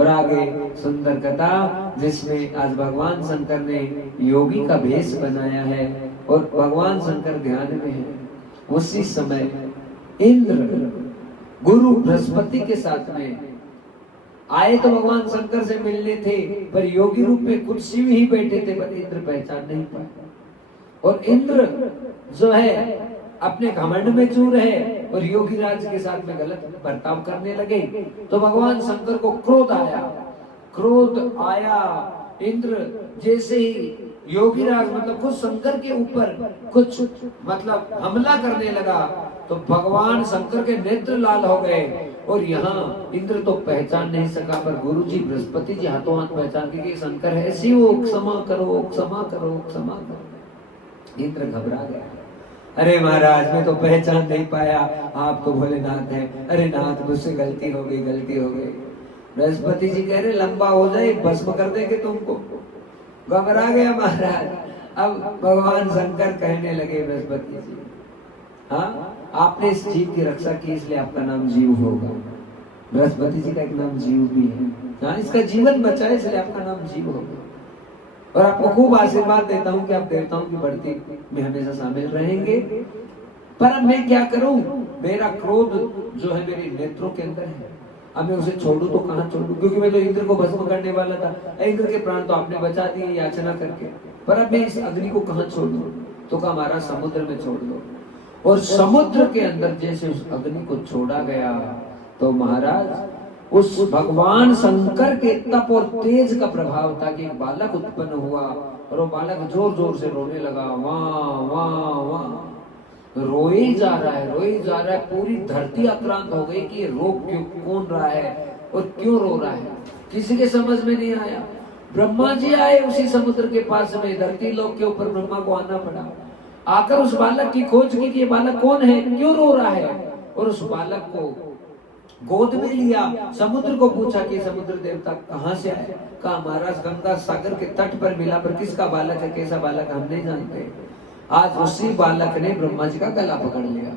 और आगे सुंदर कथा जिसमें आज भगवान शंकर ने योगी का भेष बनाया है और भगवान शंकर ध्यान में है। उसी समय इंद्र गुरु बृहस्पति के साथ में आए तो भगवान शंकर से मिलने थे, पर योगी रूप में कुछ शिव ही बैठे थे, पर इंद्र पहचान नहीं पाए। और इंद्र जो है अपने घमंड में चूर है और योगी राज के साथ में गलत बर्ताव करने लगे। तो भगवान शंकर को क्रोध आया। इंद्र जैसे ही योगी राज मतलब खुद शंकर के ऊपर कुछ मतलब हमला करने लगा तो भगवान शंकर के नेत्र लाल हो गए। और यहाँ इंद्र तो पहचान नहीं सका, पर गुरुजी बृहस्पति जी हाथों हाथ पहचान के शंकर है, शिव क्षमा करो क्षमा करो क्षमा करो। इंद्र घबरा गया, अरे महाराज मैं तो पहचान नहीं पाया, आप तो भोलेनाथ हैं। अरे नाथ मुझसे गलती हो गई बृहस्पति जी कह रहे लंबा हो जाए भस्म कर देंगे तुमको। घबरा गया महाराज। अब भगवान शंकर कहने लगे बृहस्पति जी, हाँ आपने इस जीव की रक्षा की इसलिए आपका नाम जीव होगा। बृहस्पति जी का एक नाम जीव भी है, हाँ इसका जीवन बचा है इसलिए आपका नाम जीव होगा। और आपको खूब आशीर्वाद देता हूँ कि आप देवताओं की बढ़ती में हमेशा शामिल रहेंगे। पर अब मैं क्या करूं, मेरा क्रोध जो है मेरे नेत्रों के अंदर है, अब मैं उसे छोड़ूं तो कहां छोड़ूं, क्योंकि मैं तो इंद्र को भस्म करने वाला था। इंद्र के प्राण तो आपने बचा दिए याचना करके, पर अब मैं इस अग्नि को कहां छोड़ दूं। तो कहा महाराज समुद्र में छोड़ दो। और समुद्र के अंदर जैसे उस अग्नि को छोड़ा गया तो महाराज उस भगवान शंकर के तप और तेज का प्रभाव था कि एक बालक उत्पन्न हुआ और वो बालक जोर जोर से रोने लगा, वाह वाह वाह, रोए जा रहा है। पूरी धरती आक्रांत हो गई कि ये रो क्यों, कौन रहा है और क्यों रो रहा है, किसी के समझ में नहीं आया। ब्रह्मा जी आए उसी समुद्र के पास में, धरती लोक के ऊपर ब्रह्मा को आना पड़ा। आकर उस बालक की खोज की कि ये बालक कौन है, क्यों रो रहा है, और उस बालक को गोद में लिया। समुद्र को पूछा कि समुद्र देवता कहाँ से आए। कहा महाराज गंगा सागर के तट पर मिला, पर किसका बालक है कैसा बालक हम नहीं जानते। आज उसी बालक ने ब्रह्मा जी का गला पकड़ लिया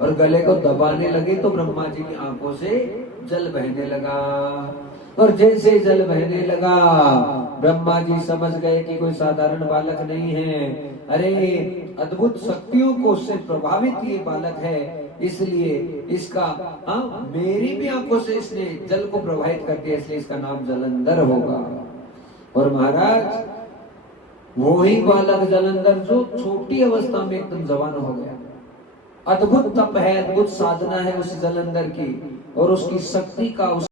और गले को दबाने लगे तो ब्रह्मा जी की आंखों से जल बहने लगा। और जैसे जल बहने लगा ब्रह्मा जी समझ गए कि कोई साधारण बालक नहीं है, अरे अद्भुत शक्तियों को उससे प्रभावित ये बालक है, इसलिए इसका मेरी भी आंखों से इसने जल को प्रभावित कर दिया, इसलिए इसका नाम जलंधर होगा। और महाराज वो ही बालक जलंधर जो छोटी अवस्था में एकदम जवान हो गया। अद्भुत तप है, अद्भुत साधना है उस जलंधर की, और उसकी शक्ति का